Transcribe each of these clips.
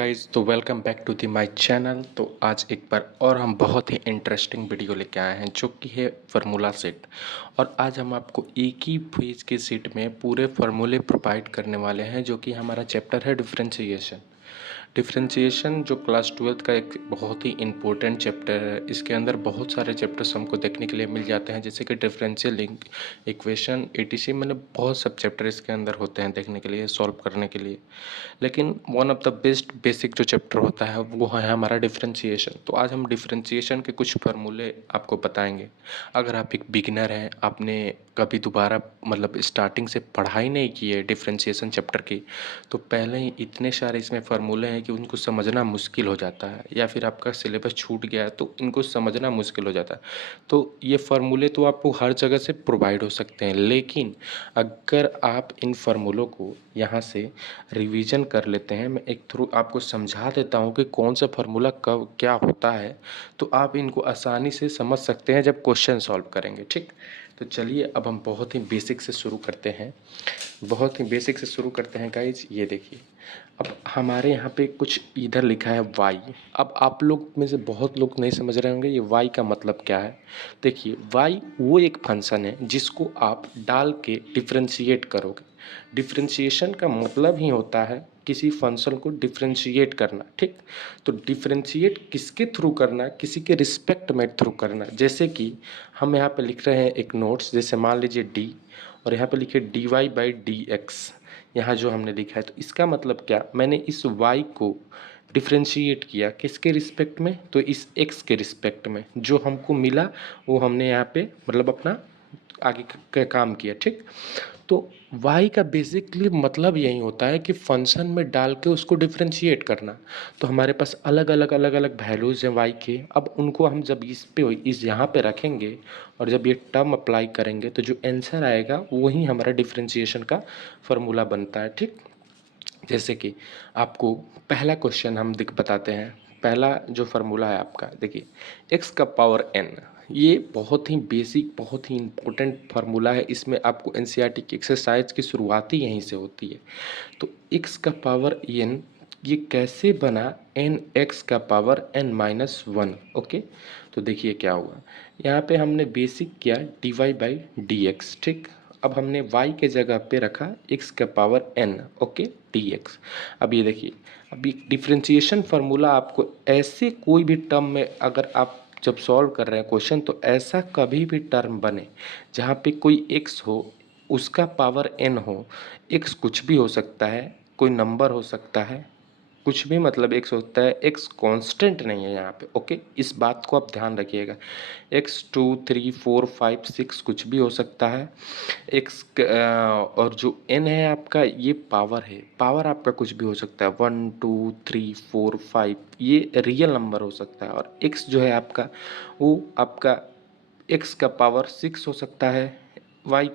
Guys, तो welcome back to the my channel. तो आज एक बार और हम बहुत ही इंटरेस्टिंग वीडियो लेके आए हैं जो कि है फार्मूला सेट। और आज हम आपको एक ही पेज के सेट में पूरे फार्मूले प्रोवाइड करने वाले हैं जो कि हमारा चैप्टर है डिफरेंशिएशन। डिफरेंशिएशन जो क्लास 12th का एक बहुत ही इम्पोर्टेंट चैप्टर है। इसके अंदर बहुत सारे चैप्टर्स हमको देखने के लिए मिल जाते हैं, जैसे कि डिफरेंशियल इक्वेशन एटीसी, मतलब बहुत सब चैप्टर इसके अंदर होते हैं देखने के लिए, सॉल्व करने के लिए। लेकिन one of the best basic जो चैप्टर होता है वो है हमारा डिफरेंशिएशन। तो आज हम डिफरेंशिएशन के कुछ फार्मूले आपको बताएंगे। अगर आप एक बिगिनर हैं, आपने कभी दोबारा मतलब स्टार्टिंग से पढ़ाई नहीं की है डिफरेंशिएशन चैप्टर की, तो पहले ही इतने सारे इसमें फार्मूले हैं कि उनको समझना मुश्किल हो जाता है, या फिर आपका सिलेबस छूट गया है तो इनको समझना मुश्किल हो जाता है। तो ये फार्मूले तो आपको हर जगह से प्रोवाइड हो सकते हैं, लेकिन अगर आप इन फार्मूलों को यहाँ से रिवीजन कर लेते हैं, मैं एक थ्रू आपको समझा देता हूँ कि कौन सा फार्मूला कब क्या होता है, तो आप इनको आसानी से समझ सकते हैं जब क्वेश्चन सॉल्व करेंगे। ठीक, तो चलिए अब हम बहुत ही बेसिक से शुरू करते हैं। गाइज, ये देखिए, अब हमारे यहाँ पे कुछ इधर लिखा है y। अब आप लोग में से बहुत लोग नहीं समझ रहे होंगे ये y का मतलब क्या है। देखिए, y वो एक फंक्शन है जिसको आप डाल के डिफ्रेंशिएट करोगे। डिफ्रेंशिएशन का मतलब ही होता है किसी फंक्शन को डिफ्रेंशिएट करना। ठीक, तो डिफ्रेंशिएट किसके थ्रू करना, किसी के रिस्पेक्ट में थ्रू करना। जैसे कि हम यहाँ पे लिख रहे हैं एक नोट्स, जैसे मान लीजिए d, और यहाँ पे लिखे dy/dx। यहाँ जो हमने लिखा है, तो इसका मतलब क्या, मैंने इस y को डिफ्रेंशिएट किया किसके रिस्पेक्ट में, तो इस x के रिस्पेक्ट में। जो हमको मिला वो हमने यहाँ पे मतलब अपना आगे का काम किया। ठीक, तो y का बेसिकली मतलब यही होता है कि फंक्शन में डाल के उसको डिफ्रेंशिएट करना। तो हमारे पास अलग अलग वैल्यूज़ हैं y के। अब उनको हम जब इस यहाँ पे रखेंगे और जब ये टर्म अप्लाई करेंगे तो जो आंसर आएगा वही हमारा डिफ्रेंशिएशन का फॉर्मूला बनता है। ठीक, जैसे कि आपको पहला क्वेश्चन हम बताते हैं। पहला जो फार्मूला है आपका, देखिए, x का पावर n। ये बहुत ही बेसिक, बहुत ही इम्पोर्टेंट फार्मूला है। इसमें आपको एनसीईआरटी की एक्सरसाइज की शुरुआत ही यहीं से होती है। तो x का पावर n ये कैसे बना, n x का पावर n-1। ओके, तो देखिए क्या हुआ, यहाँ पे हमने बेसिक किया dy/dx। ठीक, अब हमने y के जगह पे रखा x का पावर n, ओके, dx। अब ये देखिए, अभी डिफ्रेंशिएशन फार्मूला आपको ऐसे कोई भी टर्म में अगर आप जब सॉल्व कर रहे हैं क्वेश्चन, तो ऐसा कभी भी टर्म बने जहाँ पे कोई x हो, उसका पावर n हो। x कुछ भी हो सकता है, कोई नंबर हो सकता है, कुछ भी मतलब x होता है, x कांस्टेंट नहीं है यहाँ पे। ओके, इस बात को आप ध्यान रखिएगा। x 2 3 4 5 6 कुछ भी हो सकता है। x और जो n है आपका, ये पावर है, पावर आपका कुछ भी हो सकता है, 1 2 3 4 5, ये रियल नंबर हो सकता है। और x जो है आपका, वो आपका x का पावर 6 हो सकता है, y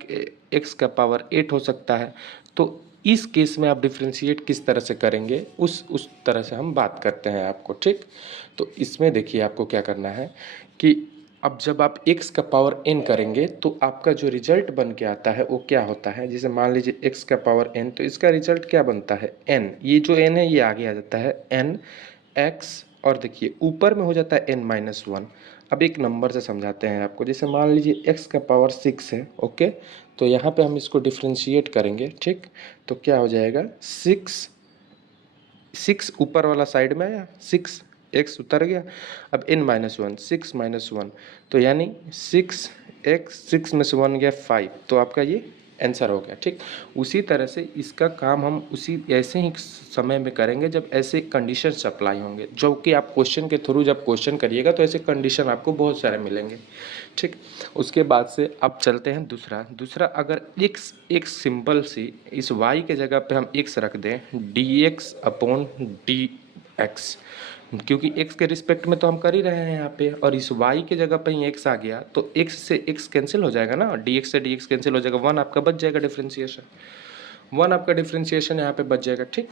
x का पावर 8 हो सकता है। तो इस केस में आप डिफ्रेंशिएट किस तरह से करेंगे, उस तरह से हम बात करते हैं आपको। ठीक, तो इसमें देखिए आपको क्या करना है कि अब जब आप x का पावर n करेंगे तो आपका जो रिजल्ट बन के आता है वो क्या होता है। जैसे मान लीजिए x का पावर n, तो इसका रिजल्ट क्या बनता है, n। ये जो n है ये आगे आ जाता है n x, और देखिए ऊपर में हो जाता है n-1। अब एक नंबर से समझाते हैं आपको। जैसे मान लीजिए x का पावर 6 है, ओके, तो यहाँ पे हम इसको डिफ्रेंशिएट करेंगे। ठीक, तो क्या हो जाएगा, 6 ऊपर वाला साइड में आया, 6 x उतर गया। अब n-1, 6-1, तो यानी 6x, 6 में से 1 गया 5, तो आपका ये आंसर हो गया। ठीक, उसी तरह से इसका काम हम उसी ऐसे ही समय में करेंगे जब ऐसे कंडीशंस अप्लाई होंगे, जो कि आप क्वेश्चन के थ्रू जब क्वेश्चन करिएगा तो ऐसे कंडीशन आपको बहुत सारे मिलेंगे। ठीक, उसके बाद से अब चलते हैं दूसरा अगर x एक सिंपल सी इस y के जगह पे हम x रख दें, dx/dx, क्योंकि x के रिस्पेक्ट में तो हम कर ही रहे हैं यहाँ पे, और इस y के जगह पे ही x आ गया तो x से x कैंसिल हो जाएगा ना, dx से dx कैंसिल हो जाएगा, 1 आपका बच जाएगा डिफ्रेंशिएशन, 1 आपका डिफ्रेंशिएशन यहाँ पे बच जाएगा। ठीक,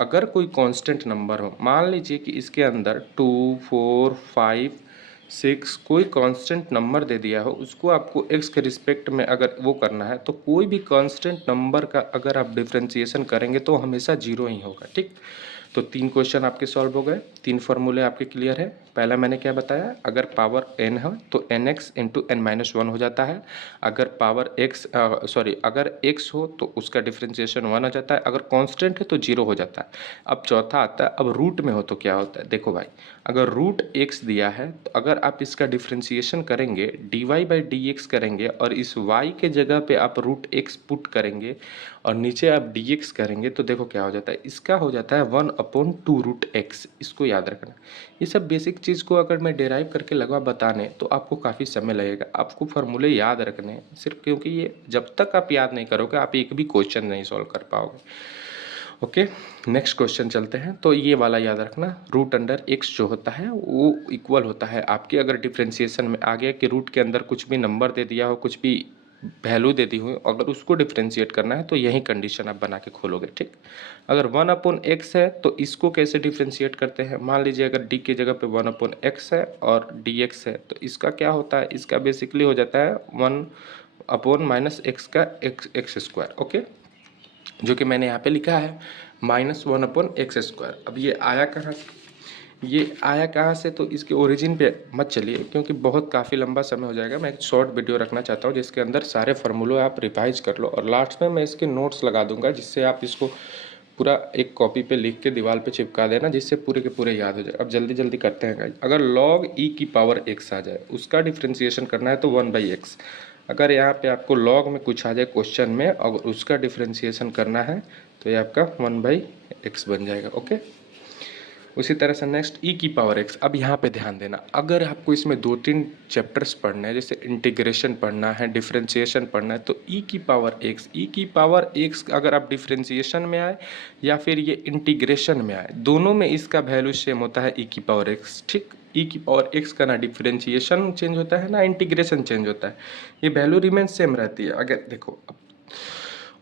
अगर कोई कांस्टेंट नंबर हो, मान लीजिए कि इसके अंदर 2 4 5 6 कोई कांस्टेंट नंबर दे दिया हो, उसको आपको x के रिस्पेक्ट में अगर वो करना है, तो कोई भी कांस्टेंट नंबर का अगर आप डिफ्रेंशिएशन करेंगे तो हमेशा जीरो ही होगा। ठीक, तो 3 क्वेश्चन आपके सॉल्व हो गए, 3 फॉर्मूले आपके क्लियर है। पहला मैंने क्या बताया, अगर पावर n है तो nx इंटू n-1 हो जाता है। अगर पावर x अगर x हो तो उसका डिफ्रेंसिएशन 1 हो जाता है। अगर कांस्टेंट है तो 0 हो जाता है। अब चौथा आता है, अब रूट में हो तो क्या होता है। देखो भाई, अगर रूट x दिया है तो अगर आप इसका डिफ्रेंसिएशन करेंगे dy बाई डी एक्स करेंगे और इस y के जगह पे आप रूट x पुट करेंगे और नीचे आप dx करेंगे तो देखो क्या हो जाता है, इसका हो जाता है 1/2 रूट x। इसको याद रखना। ये सब बेसिक चीज़ को अगर मैं डेराइव करके लगा बताने तो आपको काफ़ी समय लगेगा। आपको फार्मूले याद रखने हैं सिर्फ, क्योंकि ये जब तक आप याद नहीं करोगे आप एक भी क्वेश्चन नहीं सॉल्व कर पाओगे। ओके, नेक्स्ट क्वेश्चन चलते हैं। तो ये वाला याद रखना, रूट अंडर एक्स जो होता है वो इक्वल होता है आपके, अगर डिफ्रेंसिएशन में आ गया कि रूट के अंदर कुछ भी नंबर दे दिया हो, कुछ भी वैल्यू दे दी हुई, अगर उसको डिफ्रेंशिएट करना है तो यही कंडीशन आप बना के खोलोगे। ठीक, अगर 1/x है तो इसको कैसे डिफ्रेंशिएट करते हैं। मान लीजिए अगर d की जगह पे 1/x है और dx है तो इसका क्या होता है, इसका बेसिकली हो जाता है 1/-x का एक्स स्क्वायर। ओके, जो कि मैंने यहाँ पे लिखा है -1/x²। अब ये आया कहाँ से, ये आया कहाँ से, तो इसके ओरिजिन पे मत चलिए क्योंकि बहुत काफ़ी लंबा समय हो जाएगा। मैं एक शॉर्ट वीडियो रखना चाहता हूँ जिसके अंदर सारे फार्मूले आप रिवाइज कर लो और लास्ट में मैं इसके नोट्स लगा दूंगा, जिससे आप इसको पूरा एक कॉपी पे लिख के दीवार पे चिपका देना, जिससे पूरे के पूरे याद हो जाए। अब जल्दी जल्दी करते हैं गाइस। अगर log e की पावर x आ जाए, उसका डिफ्रेंसिएशन करना है तो 1/x। अगर यहाँ पे आपको log में कुछ आ जाए क्वेश्चन में और उसका डिफ्रेंसिएशन करना है तो ये आपका 1/x बन जाएगा। ओके, उसी तरह से नेक्स्ट e की पावर x। अब यहाँ पे ध्यान देना, अगर आपको इसमें 2-3 चैप्टर्स पढ़ने हैं, जैसे इंटीग्रेशन पढ़ना है, डिफरेंशिएशन पढ़ना है, तो e की पावर x अगर आप डिफरेंशिएशन में आए या फिर ये इंटीग्रेशन में आए, दोनों में इसका वैल्यू सेम होता है e की पावर x। ठीक, e की पावर x का ना डिफरेंशिएशन चेंज होता है ना इंटीग्रेशन चेंज होता है, ये वैल्यू रिमेन सेम रहती है। अगर देखो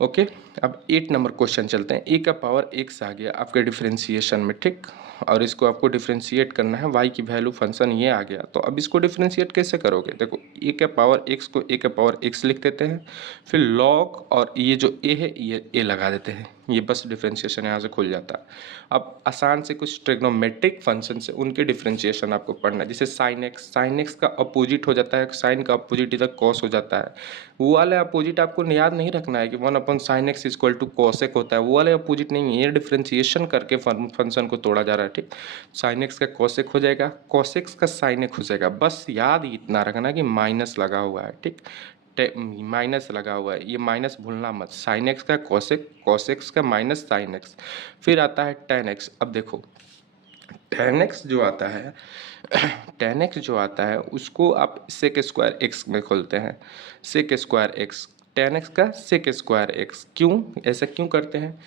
ओके, अब 8 नंबर क्वेश्चन चलते हैं। ए का पावर x आ गया आपके डिफरेंशिएशन में। ठीक, और इसको आपको डिफरेंशिएट करना है, y की वैल्यू फंक्शन ये आ गया, तो अब इसको डिफरेंशिएट कैसे करोगे। देखो, ए का पावर x को ए का पावर x लिख देते हैं, फिर log और ये जो a है ये a लगा देते हैं, ये बस डिफरेंशिएशन यहाँ से खुल जाता है। अब आसान से कुछ ट्रिग्नोमेट्रिक फंक्शन से उनके डिफरेंशिएशन आपको पढ़ना है, जैसे साइन एक्स का अपोजिट हो जाता है, साइन का अपोजिट इधर कॉस हो जाता है। वो वाला अपोजिट आपको याद नहीं रखना है कि 1/sin x equal to cosec होता है, वो वाले अपोजिट नहीं है, ये डिफरेंशिएशन करके फंक्शन को तोड़ा जा रहा है। ठीक, साइन एक्स का कॉसेक हो जाएगा, कॉसेक्स का साइन एक्स हो जाएगा, बस याद इतना रखना कि माइनस लगा हुआ है। ठीक, माइनस लगा हुआ है, ये माइनस भूलना मत, साइन एक्स का कॉसेक, कॉसेक्स का माइनस साइन एक्स, फिर आता है टेन एक्स। अब देखो टेन एक्स जो आता है टेन एक्स जो आता है उसको आप सेक स्क्वायर एक्स में खोलते हैं, sec square x, tan x का सेक स्क्वायर एक्स। क्यों ऐसा क्यों करते हैं,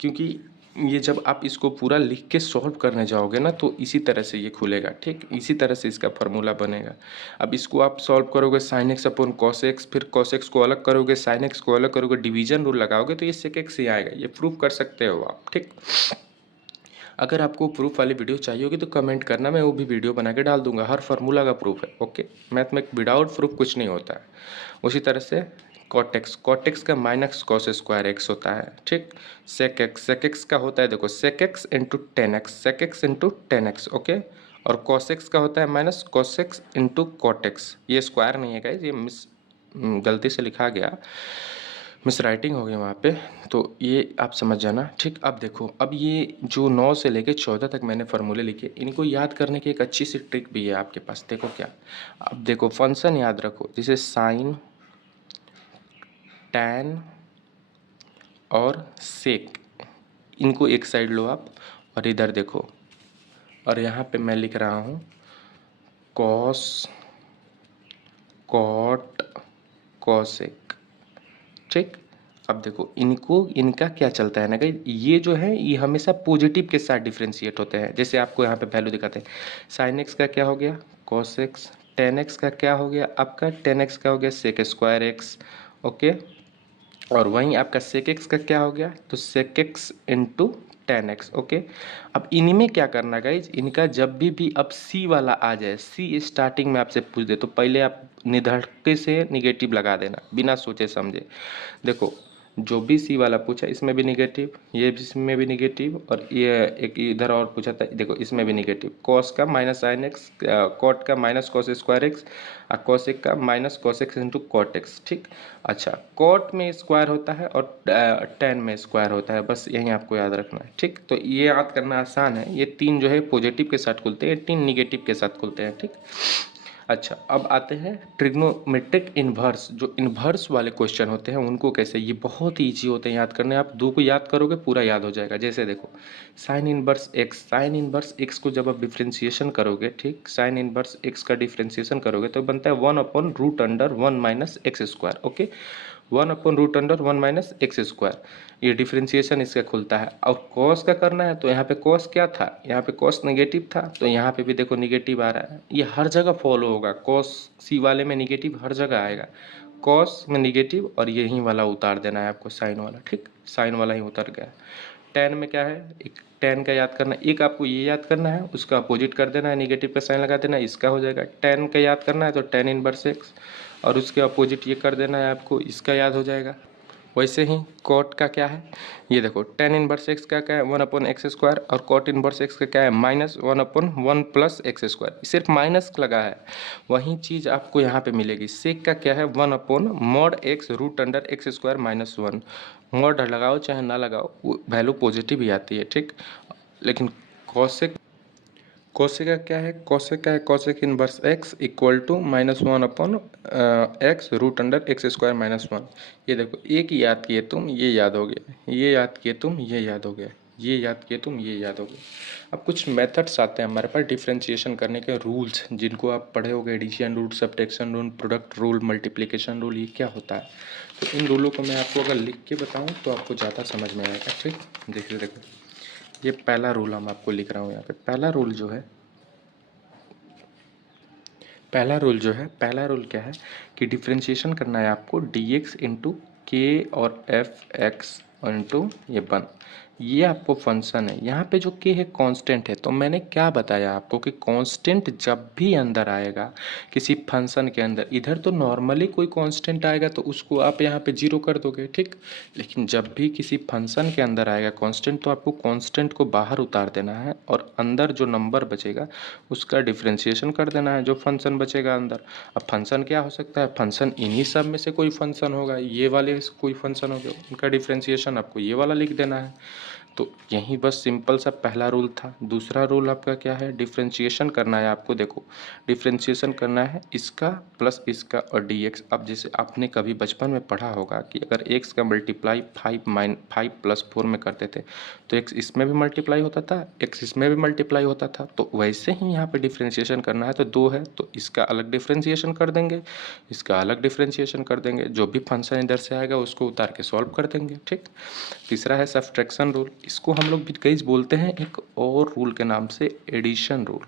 क्योंकि ये जब आप इसको पूरा लिख के सॉल्व करने जाओगे ना तो इसी तरह से ये खुलेगा। ठीक, इसी तरह से इसका फार्मूला बनेगा। अब इसको आप सॉल्व करोगे sine x upon cos x, फिर कॉस एक्स को अलग करोगे, साइन एक्स को अलग करोगे, डिवीजन रूल लगाओगे तो ये सेक एक्स ही आएगा। ये प्रूफ कर सकते हो आप। ठीक, अगर आपको प्रूफ वाली वीडियो चाहिए होगी तो कमेंट करना, मैं वो भी वीडियो बना के डाल दूंगा, हर फार्मूला का प्रूफ है। ओके, मैथ में विदाउट प्रूफ कुछ नहीं होता है। उसी तरह से कॉटेक्स का माइनस कॉस स्क्वायर एक्स होता है। ठीक, सेक एक्स का होता है, देखो sec x into tan x, sec x into tan x. Okay, और कॉसेक्स का होता है माइनस कॉसेक्स इंटू कॉटेक्स। ये स्क्वायर नहीं है गाइस, ये गलती से लिखा गया, मिस राइटिंग हो गई वहाँ पे, तो ये आप समझ जाना। ठीक, अब देखो, अब ये जो 9 से लेके 14 तक मैंने फार्मूले लिखे, इनको याद करने की एक अच्छी सी ट्रिक भी है आपके पास। देखो क्या, अब देखो फंक्शन याद रखो, जैसे साइन, टैन और सेक, इनको एक साइड लो आप और इधर देखो, और यहाँ पे मैं लिख रहा हूँ कॉस, कॉट, कॉसेक। ठीक, अब देखो इनका क्या चलता है ना कि ये जो है ये हमेशा पॉजिटिव के साथ डिफ्रेंशिएट होते हैं। जैसे आपको यहाँ पे वैल्यू दिखाते हैं, साइन एक्स का क्या हो गया कॉस एक्स, टेन एक्स का क्या हो गया आपका टेन एक्स का हो गया सेक स्क्वायर एक्स। ओके, और वहीं आपका सेक एक्स का क्या हो गया, तो sec x into tan x. Okay, अब इनमें क्या करना गाइज, इनका जब भी अब सी वाला आ जाए, सी स्टार्टिंग में आपसे पूछ दे तो पहले आप निधड़के से निगेटिव लगा देना बिना सोचे समझे। देखो जो भी सी वाला पूछा इसमें भी निगेटिव, ये इसमें भी निगेटिव, और ये एक इधर और पूछा था, देखो इसमें भी निगेटिव। कॉस का माइनस साइन एक्स, कॉट का माइनस कॉस स्क्वायर एक्स, और कॉसेक का minus cos x into cot x. ठीक, अच्छा कॉट में स्क्वायर होता है और टेन में स्क्वायर होता है, बस यही आपको याद रखना है। ठीक, तो ये याद करना आसान है। ये तीन जो है पॉजिटिव के साथ खुलते हैं, तीन निगेटिव के साथ खुलते हैं। ठीक, अच्छा अब आते हैं ट्रिग्नोमेट्रिक इन्वर्स। जो इन्वर्स वाले क्वेश्चन होते हैं उनको कैसे, ये बहुत ईजी होते हैं याद करने। आप दो को याद करोगे पूरा याद हो जाएगा। जैसे देखो sine inverse x, sine inverse x को जब आप डिफ्रेंशिएशन करोगे, ठीक, साइन इनवर्स एक्स का डिफ्रेंशिएशन करोगे तो बनता है 1/√1 minus x square. Okay, 1/√1 minus x square, ये डिफ्रेंशिएशन इसका खुलता है। और कॉस का करना है तो यहाँ पे कॉस क्या था, यहाँ पे कॉस नेगेटिव था, तो यहाँ पे भी देखो निगेटिव आ रहा है। ये हर जगह फॉलो होगा, कॉस सी वाले में निगेटिव हर जगह आएगा, कॉस में निगेटिव, और यही वाला उतार देना है आपको साइन वाला। ठीक, साइन वाला ही उतर गया। टेन में क्या है, एक टेन का याद करना, एक आपको ये याद करना है, उसका अपोजिट कर देना है, निगेटिव का साइन लगा देना है, इसका हो जाएगा। टेन का याद करना है तो टेन इनवर्स एक्स, और उसके अपोजिट ये कर देना है आपको, इसका याद हो जाएगा। वैसे ही कॉट का क्या है, ये देखो टेन इनवर्स एक्स का क्या है 1/x स्क्वायर, और कॉट इनवर्स एक्स का क्या है -1/1 प्लस एक्स स्क्वायर, सिर्फ माइनस लगा है। वही चीज़ आपको यहाँ पे मिलेगी। सेक का क्या है 1/mod x√x² - 1। मॉड लगाओ चाहे ना लगाओ, वो वैल्यू पॉजिटिव ही आती है। ठीक, लेकिन कॉसेक, कोसेक का क्या है, कोसेक का है cosec inverse x equal to -1/x√x²-1। ये देखो एक ही याद किए तुम, ये याद हो गया, ये याद किए तुम, ये याद हो गया, ये याद किए तुम, ये याद हो गया। अब कुछ मेथड्स आते हैं हमारे पास डिफ्रेंशिएशन करने के, रूल्स जिनको आप पढ़े होगे, addition rule, subtraction rule, product rule, multiplication rule, ये क्या होता है। तो इन रूलों को मैं आपको अगर लिख के बताऊँ तो आपको ज़्यादा समझ में आएगा। ठीक, देखिए देखो ये पहला रूल हम आपको लिख रहा हूँ यहाँ पे। पहला रूल जो है, पहला रूल क्या है कि डिफ्रेंशिएशन करना है आपको dx इंटू के और एफ एक्स इंटू ये 1। ये आपको फंक्शन है, यहाँ पे जो k है कांस्टेंट है। तो मैंने क्या बताया आपको कि कांस्टेंट जब भी अंदर आएगा किसी फंक्शन के अंदर, इधर तो नॉर्मली कोई कांस्टेंट आएगा तो उसको आप यहाँ पे 0 कर दोगे। ठीक, लेकिन जब भी किसी फंक्शन के अंदर आएगा कांस्टेंट तो आपको कांस्टेंट को बाहर उतार देना है, और अंदर जो नंबर बचेगा उसका डिफ्रेंशिएशन कर देना है, जो फंक्शन बचेगा अंदर। अब फंक्शन क्या हो सकता है, फंक्शन इन्हीं सब में से कोई फंक्शन होगा, ये वाले कोई फंक्शन होगा, उनका डिफ्रेंशिएशन आपको ये वाला लिख देना है। तो यही बस सिंपल सा पहला रूल था। दूसरा रूल आपका क्या है, डिफ्रेंशिएशन करना है आपको। देखो डिफ्रेंशिएशन करना है इसका प्लस इसका और dx। अब जैसे आपने कभी बचपन में पढ़ा होगा कि अगर x का मल्टीप्लाई 5 + 4 में करते थे तो x इसमें भी मल्टीप्लाई होता था, x इसमें भी मल्टीप्लाई होता था। तो वैसे ही यहाँ पे डिफ्रेंशिएशन करना है, तो 2 है तो इसका अलग डिफ्रेंशिएशन कर देंगे, इसका अलग डिफ्रेंशिएशन कर देंगे, जो भी फंक्शन इधर से आएगा उसको उतार के सॉल्व कर देंगे। ठीक, तीसरा है सब्ट्रैक्शन रूल। इसको हम लोग भी कई बोलते हैं एक और रूल के नाम से एडिशन रूल,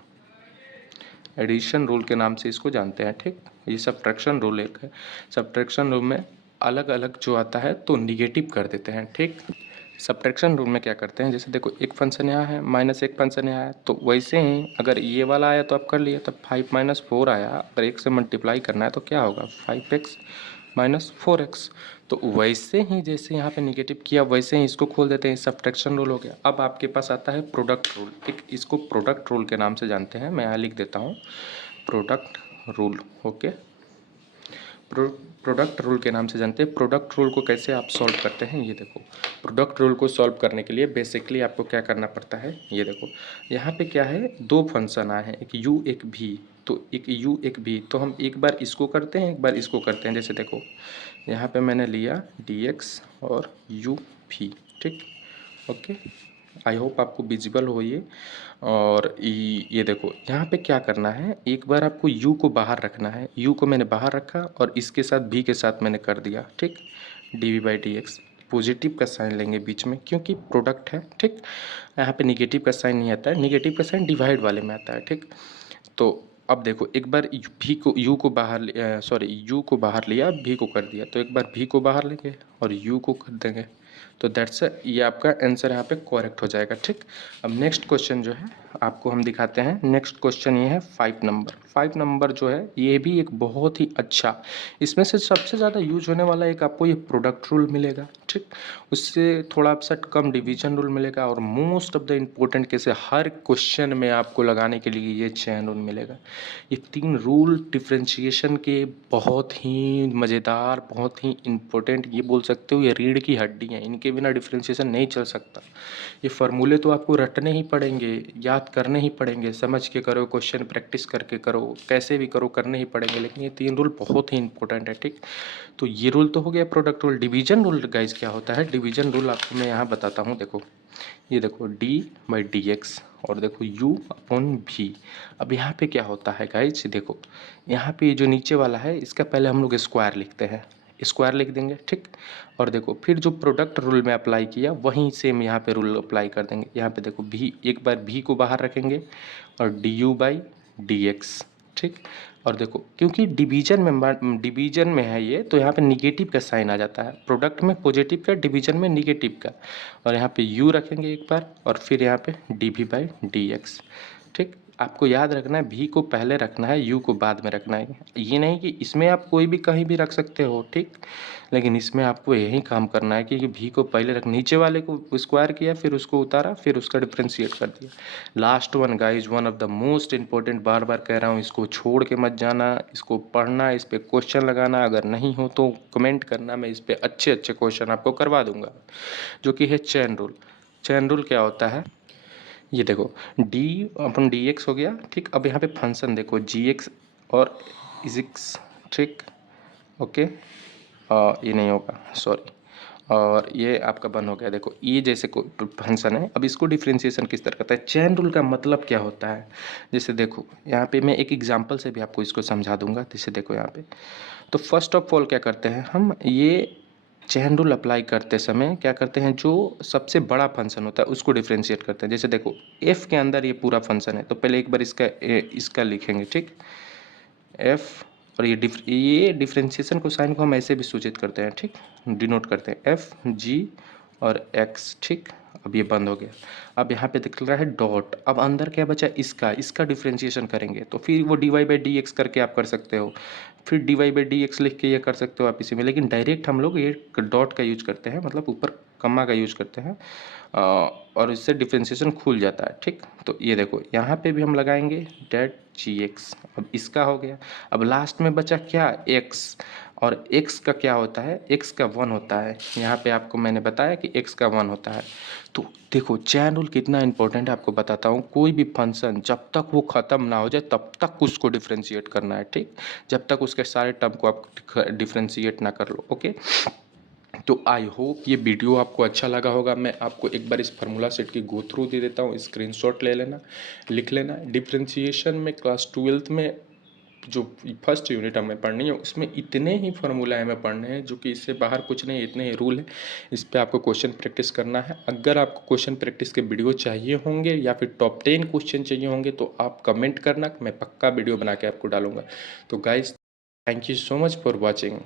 एडिशन रूल के नाम से इसको जानते हैं। ठीक, ये सब्ट्रैक्शन रूल एक है। सब्ट्रैक्शन रूल में अलग अलग जो आता है तो निगेटिव कर देते हैं। ठीक, सब्ट्रैक्शन रूल में क्या करते हैं, जैसे देखो एक फंक्शन यहाँ है, -1 फंक्शन यहाँ है, तो वैसे ही अगर ये वाला आया तो आप कर लिए, तब 5 - 4 आया, अगर 1 से मल्टीप्लाई करना है तो क्या होगा 5x - 4x। तो वैसे ही जैसे यहाँ पे निगेटिव किया वैसे ही इसको खोल देते हैं, सब्ट्रैक्शन रूल हो गया। अब आपके पास आता है प्रोडक्ट रूल। ठीक, इसको प्रोडक्ट रूल के नाम से जानते हैं, मैं यहाँ लिख देता हूँ product rule. Okay, product rule के नाम से जानते हैं। प्रोडक्ट रूल को कैसे आप सॉल्व करते हैं, ये देखो। प्रोडक्ट रूल को सॉल्व करने के लिए बेसिकली आपको क्या करना पड़ता है, ये देखो यहाँ पे क्या है, दो फंक्शन आए हैं, एक u एक v। तो एक u एक v, तो हम एक बार इसको करते हैं एक बार इसको करते हैं। जैसे देखो यहाँ पे मैंने लिया dx और u v। ठीक, ओके, आई होप आपको विजिबल हो ये। और ये देखो यहाँ पे क्या करना है, एक बार आपको u को बाहर रखना है, u को मैंने बाहर रखा और इसके साथ v के साथ मैंने कर दिया। ठीक, dv/dx, पॉजिटिव का साइन लेंगे बीच में क्योंकि प्रोडक्ट है। ठीक, यहाँ पे निगेटिव का साइन नहीं आता है, निगेटिव का साइन डिवाइड वाले में आता है। ठीक, तो अब देखो एक बार v को u को बाहर u को बाहर लिया, v को कर दिया, तो एक बार v को बाहर लेंगे और u को कर देंगे, तो दैट्स ये आपका आंसर यहाँ पे करेक्ट हो जाएगा। ठीक, अब नेक्स्ट क्वेश्चन जो है आपको हम दिखाते हैं। नेक्स्ट क्वेश्चन ये है 5 नंबर। 5 नंबर जो है ये भी एक बहुत ही अच्छा, इसमें से सबसे ज़्यादा यूज होने वाला एक आपको ये प्रोडक्ट रूल मिलेगा, ठीक। उससे थोड़ा सा कम डिवीजन रूल मिलेगा और मोस्ट ऑफ द इम्पोर्टेंट कैसे हर क्वेश्चन में आपको लगाने के लिए ये चेन रूल मिलेगा। ये 3 रूल डिफ्रेंशिएशन के बहुत ही मज़ेदार, बहुत ही इम्पोर्टेंट, ये बोल सकते हो ये रीढ़ की हड्डी हैं, इनके बिना डिफ्रेंशिएशन नहीं चल सकता। ये फार्मूले तो आपको रटने ही पड़ेंगे, याद करने ही पड़ेंगे, समझ के करो, क्वेश्चन प्रैक्टिस करके करो, कैसे भी करो करने ही पड़ेंगे, लेकिन ये 3 रूल बहुत ही इंपॉर्टेंट है, ठीक। तो ये रूल तो हो गया product rule. Division rule guys क्या होता है, डिवीजन रूल आपको मैं यहाँ बताता हूँ। देखो ये देखो d/dx और देखो u/v। अब यहाँ पे क्या होता है गाइस, देखो यहाँ पे जो नीचे वाला है इसका पहले हम लोग स्क्वायर लिखते हैं, स्क्वायर लिख देंगे, ठीक। और देखो फिर जो प्रोडक्ट रूल में अप्लाई किया वहीं सेम यहाँ पे रूल अप्लाई कर देंगे। यहाँ पे देखो भी, एक बार भी को बाहर रखेंगे और du/dx, ठीक। और देखो क्योंकि डिवीजन में है ये, तो यहाँ पे निगेटिव का साइन आ जाता है, प्रोडक्ट में पॉजिटिव का, डिवीजन में निगेटिव का। और यहाँ पे u रखेंगे एक बार और फिर यहाँ पे dv/dx, ठीक। आपको याद रखना है v को पहले रखना है, u को बाद में रखना है। ये नहीं कि इसमें आप कोई भी कहीं भी रख सकते हो, ठीक, लेकिन इसमें आपको यही काम करना है कि v को पहले रख, नीचे वाले को स्क्वायर किया, फिर उसको उतारा, फिर उसका डिफ्रेंशिएट कर दिया। Last one guys, one of the most important, बार बार कह रहा हूँ, इसको छोड़ के मत जाना, इसको पढ़ना, इस पर क्वेश्चन लगाना, अगर नहीं हो तो कमेंट करना, मैं इस पर अच्छे अच्छे क्वेश्चन आपको करवा दूंगा, जो कि है चेन रूल। चेन रूल क्या होता है, ये देखो d/dx हो गया, ठीक। अब यहाँ पे फंक्शन देखो gx और इजिक्स, ठीक, ओके। ये नहीं होगा, सॉरी, और ये आपका बंद हो गया। देखो ये जैसे कोई फंक्शन है, अब इसको डिफ्रेंशिएशन किस तरह करता है, चेन रूल का मतलब क्या होता है। जैसे देखो यहाँ पे मैं एक एग्जांपल से भी आपको इसको समझा दूंगा। जैसे देखो यहाँ पे, तो फर्स्ट ऑफ ऑल क्या करते हैं हम, ये चेन रूल अप्लाई करते समय क्या करते हैं, जो सबसे बड़ा फंक्शन होता है उसको डिफ्रेंशिएट करते हैं। जैसे देखो f के अंदर ये पूरा फंक्शन है, तो पहले एक बार इसका लिखेंगे, ठीक, f। और ये डिफ्रेंशिएशन को साइन को हम ऐसे भी सूचित करते हैं, ठीक, डिनोट करते हैं f g और x, ठीक। अब ये बंद हो गया। अब यहाँ पे दिख रहा है डॉट, अब अंदर क्या बचा, इसका डिफ्रेंशिएशन करेंगे, तो फिर वो dy/dx करके आप कर सकते हो, फिर dy/dx लिख के ये कर सकते हो आप इसी में, लेकिन डायरेक्ट हम लोग ये डॉट का यूज करते हैं, मतलब ऊपर कम्मा का यूज करते हैं, और इससे डिफ्रेंशिएशन खुल जाता है, ठीक। तो ये देखो यहाँ पे भी हम लगाएंगे .gx, अब इसका हो गया। अब लास्ट में बचा क्या, x, और x का क्या होता है, x का 1 होता है। यहाँ पे आपको मैंने बताया कि x का 1 होता है। तो देखो चेन रूल कितना इंपॉर्टेंट है आपको बताता हूँ। कोई भी फंक्शन जब तक वो ख़त्म ना हो जाए तब तक उसको डिफ्रेंशिएट करना है, ठीक, जब तक उसके सारे टर्म को आप डिफ्रेंशिएट ना कर लो, ओके। तो आई होप ये वीडियो आपको अच्छा लगा होगा। मैं आपको एक बार इस फार्मूला सेट की गो थ्रू दे देता हूँ, स्क्रीनशॉट ले लेना, लिख लेना। डिफ्रेंशिएशन में क्लास 12th में जो फर्स्ट यूनिट हमें पढ़नी है उसमें इतने ही फार्मूला हमें पढ़ने हैं, जो कि इससे बाहर कुछ नहीं, इतने ही रूल है। इस पे आपको क्वेश्चन प्रैक्टिस करना है। अगर आपको क्वेश्चन प्रैक्टिस के वीडियो चाहिए होंगे या फिर टॉप 10 क्वेश्चन चाहिए होंगे तो आप कमेंट करना, मैं पक्का वीडियो बना के आपको डालूंगा। तो guys thank you so much for watching.